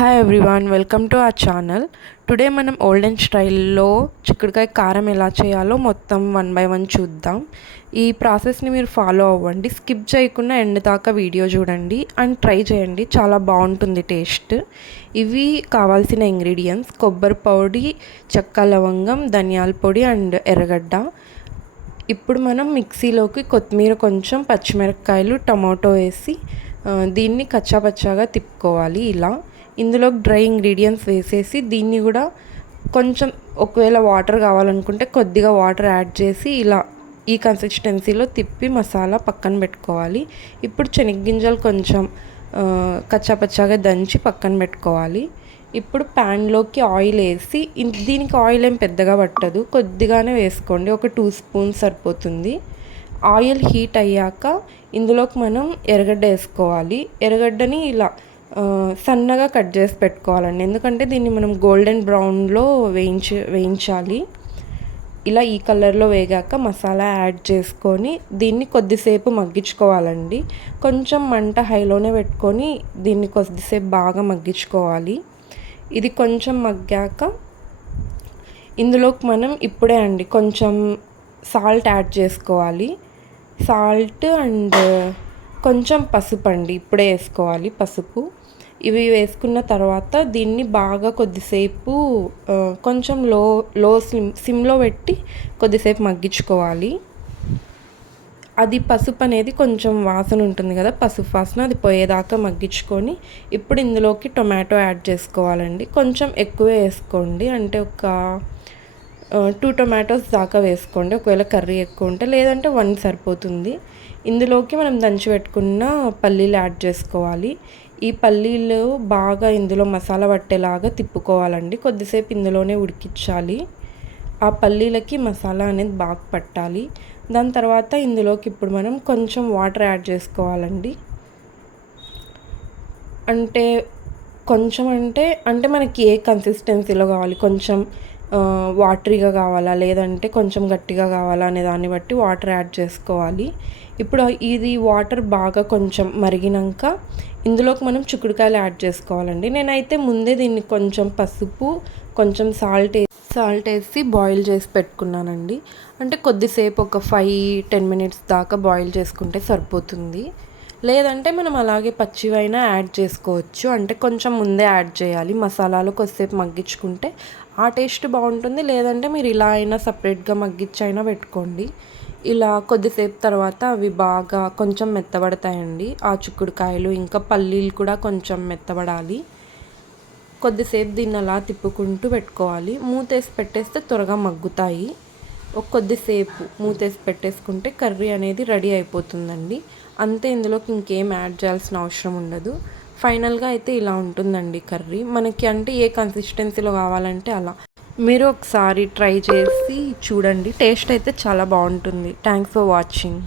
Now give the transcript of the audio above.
Hi everyone welcome to our channel today మనం olden స్టైల్లో చిక్కుడుకాయ కారం ఎలా చేయాలో మొత్తం వన్ బై వన్ చూద్దాం. ఈ ప్రాసెస్ని మీరు ఫాలో అవ్వండి. స్కిప్ చేయకుండా ఎండ్ దాకా వీడియో చూడండి అండ్ ట్రై చేయండి. చాలా బాగుంటుంది టేస్ట్ ఇవి కావాల్సిన ఇంగ్రీడియంట్స్ కొబ్బరి పొడి చెక్క లవంగం ధనియాల పొడి అండ్ ఎర్రగడ్డ. ఇప్పుడు మనం మిక్సీలోకి కొత్తిమీర కొంచెం పచ్చిమిరపకాయలు టమాటో వేసి దీన్ని కచ్చాపచ్చాగా తిప్పుకోవాలి ఇలా. ఇందులో డ్రై ఇంగ్రీడియంట్స్ వేసేసి దీన్ని కూడా కొంచెం ఒకవేళ వాటర్ కావాలనుకుంటే కొద్దిగా వాటర్ యాడ్ చేసి ఇలా ఈ కన్సిస్టెన్సీలో తిప్పి మసాలా పక్కన పెట్టుకోవాలి. ఇప్పుడు శనగ్గింజలు కొంచెం కచ్చాపచ్చాగా దంచి పక్కన పెట్టుకోవాలి. ఇప్పుడు ప్యాన్లోకి ఆయిల్ వేసి దీనికి ఆయిల్ ఏం పెద్దగా పట్టదు. కొద్దిగానే వేసుకోండి. ఒక టూ స్పూన్స్ సరిపోతుంది. ఆయిల్ హీట్ అయ్యాక ఇందులోకి మనం ఎర్రగడ్డ వేసుకోవాలి. ఎర్రగడ్డని ఇలా సన్నగా కట్ చేసి పెట్టుకోవాలండి. ఎందుకంటే దీన్ని మనం గోల్డెన్ బ్రౌన్లో వేయించి వేయించాలి. ఇలా ఈ కలర్లో వేగాక మసాలా యాడ్ చేసుకొని దీన్ని కొద్దిసేపు మగ్గించుకోవాలండి. కొంచెం మంట హైలోనే పెట్టుకొని దీన్ని కొద్దిసేపు బాగా మగ్గించుకోవాలి. ఇది కొంచెం మగ్గాక ఇందులోకి మనం ఇప్పుడే అండి కొంచెం సాల్ట్ యాడ్ చేసుకోవాలి. సాల్ట్ అండ్ కొంచెం పసుపు అండి. ఇప్పుడే వేసుకోవాలి పసుపు. ఇవి వేసుకున్న తర్వాత దీన్ని బాగా కొద్దిసేపు కొంచెం లో లో సిమ్ సిమ్లో పెట్టి కొద్దిసేపు మగ్గించుకోవాలి. అది పసుపు అనేది కొంచెం వాసన ఉంటుంది కదా పసుపు వాసన అది పోయేదాకా మగ్గించుకొని ఇప్పుడు ఇందులోకి టొమాటో యాడ్ చేసుకోవాలండి. కొంచెం ఎక్కువ వేసుకోండి అంటే ఒక టూ టొమాటోస్ దాకా వేసుకోండి. ఒకవేళ కర్రీ ఎక్కువ ఉంటే లేదంటే వన్ సరిపోతుంది. ఇందులోకి మనం దంచి పెట్టుకున్న పల్లీలు యాడ్ చేసుకోవాలి. ఈ పల్లీలు బాగా ఇందులో మసాలా పట్టేలాగా తిప్పుకోవాలండి. కొద్దిసేపు ఇందులోనే ఉడికించాలి. ఆ పల్లీలకి మసాలా అనేది బాగా పట్టాలి. దాని తర్వాత ఇందులోకి ఇప్పుడు మనం కొంచెం వాటర్ యాడ్ చేసుకోవాలండి. అంటే కొంచెం అంటే అంటే మనకి ఏ కన్సిస్టెన్సీలో కావాలి? కొంచెం వాటరీగా కావాలా లేదంటే కొంచెం గట్టిగా కావాలా అనే దాన్ని బట్టి వాటర్ యాడ్ చేసుకోవాలి. ఇప్పుడు ఇది వాటర్ బాగా కొంచెం మరిగినాక ఇందులోకి మనం చిక్కుడుకాయలు యాడ్ చేసుకోవాలండి. నేనైతే ముందే దీన్ని కొంచెం పసుపు కొంచెం సాల్ట్ సాల్ట్ వేసి బాయిల్ చేసి పెట్టుకున్నానండి. అంటే కొద్దిసేపు ఒక ఫైవ్ టెన్ మినిట్స్ దాకా బాయిల్ చేసుకుంటే సరిపోతుంది. లేదంటే మనం అలాగే పచ్చివైనా యాడ్ చేసుకోవచ్చు. అంటే కొంచెం ముందే యాడ్ చేయాలి. మసాలాలు కొద్దిసేపు మగ్గించుకుంటే ఆ టేస్ట్ బాగుంటుంది. లేదంటే మీరు ఇలా అయినా సపరేట్గా మగ్గించైనా పెట్టుకోండి. ఇలా కొద్దిసేపు తర్వాత అవి బాగా కొంచెం మెత్తబడతాయండి. ఆ చిక్కుడుకాయలు ఇంకా పల్లీలు కూడా కొంచెం మెత్తబడాలి. కొద్దిసేపు దీన్ని అలా తిప్పుకుంటూ పెట్టుకోవాలి. మూతేసి పెట్టేస్తే త్వరగా మగ్గుతాయి. ఒక కొద్దిసేపు మూతేసి పెట్టేసుకుంటే కర్రీ అనేది రెడీ అయిపోతుందండి. అంతే ఇందులోకి ఇంకేం యాడ్ చేయాల్సిన అవసరం ఉండదు. ఫైనల్గా అయితే ఇలా ఉంటుందండి కర్రీ. మనకి అంటే ఏ కన్సిస్టెన్సీలో కావాలంటే అలా. మీరు ఒకసారి ట్రై చేసి చూడండి. టేస్ట్ అయితే చాలా బాగుంటుంది. Thanks for watching.